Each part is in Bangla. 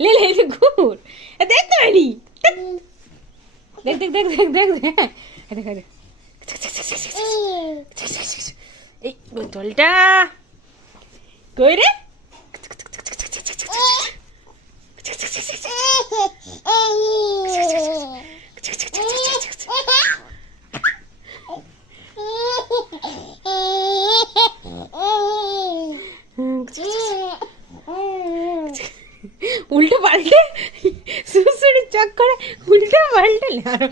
ले ले इसे घूर देख तो नहीं देख देख देख देख देख देख देख এই বোতলটা কই রে উল্টো পাল্টে সুসুড়ি চক করে উল্টো পাল্টে আরো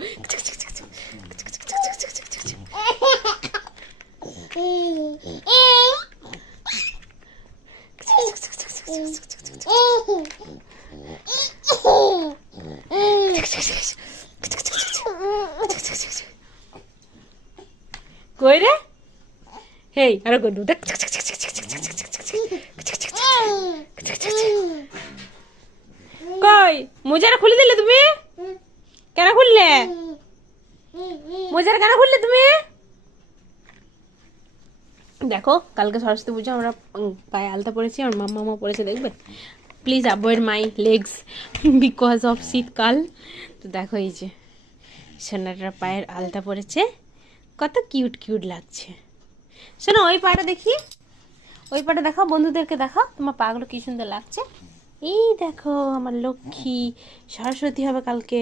কই রে হেই আরো কই দেখ কই মোজাটা খুলে দিলে তুমি কেন খুললে মোজাটা কেন খুললে তুমি দেখো কালকে সরস্বতী পুজো আমরা পায়ে আলতা পরেছি আর মাম্মা পরেছে দেখবে please avoid my legs because of শীতকাল তো দেখো এই যে সোনাটার পায়ের আলতা পরেছে কত কিউট কিউট লাগছে শোনো ওই পাটা দেখি ওই পাটা দেখাও বন্ধুদেরকে দেখাও তোমার পাগুলো কি সুন্দর লাগছে এই দেখো আমার লক্ষ্মী সরস্বতী হবে কালকে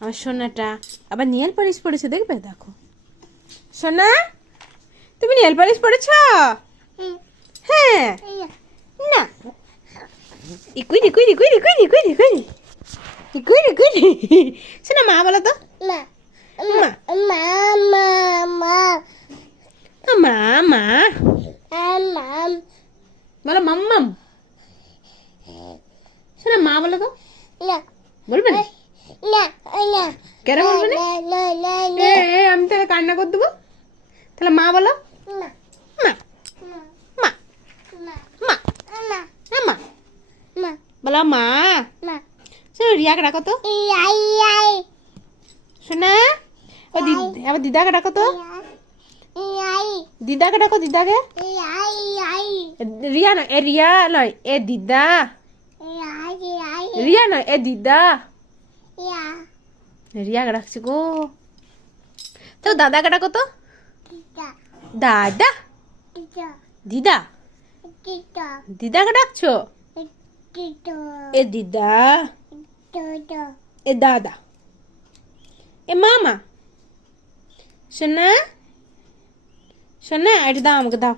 আমার সোনাটা আবার নেল পালিশ পড়েছে দেখবে দেখো সোনা তুমি নেল পালিশ পড়েছ হ্যাঁ না ইকুই ইকুই ইকুই ইকুই ইকুই ইকুই ইকুই ইকুই শোনা মা বলো তো মা মা মা মা মা মা মা বলো মাম্মাম শোনা মা বলো তো না বলবে না না না কেন বলবে না আমি তাহলে কান্না করে দেবো তাহলে মা বলো মা মা মা মা মা মা বলো মা শোনো রিয়াকে ডাকো তো শোনা ও আবার দিদাকে ডাকো তো দিদাকে ডাকো দিদাকে রিয়া নয় এ রিয়া নয় এ দিদা রিয়া নয় এ দিদা রিয়াকে ডাকছি গো তো দাদাকে ডাকো তো দাদা দিদা দিদাকে ডাকছো এ দিদা এ দাদা এ মামা শোনা শোনা এটা দাও আমাকে দাও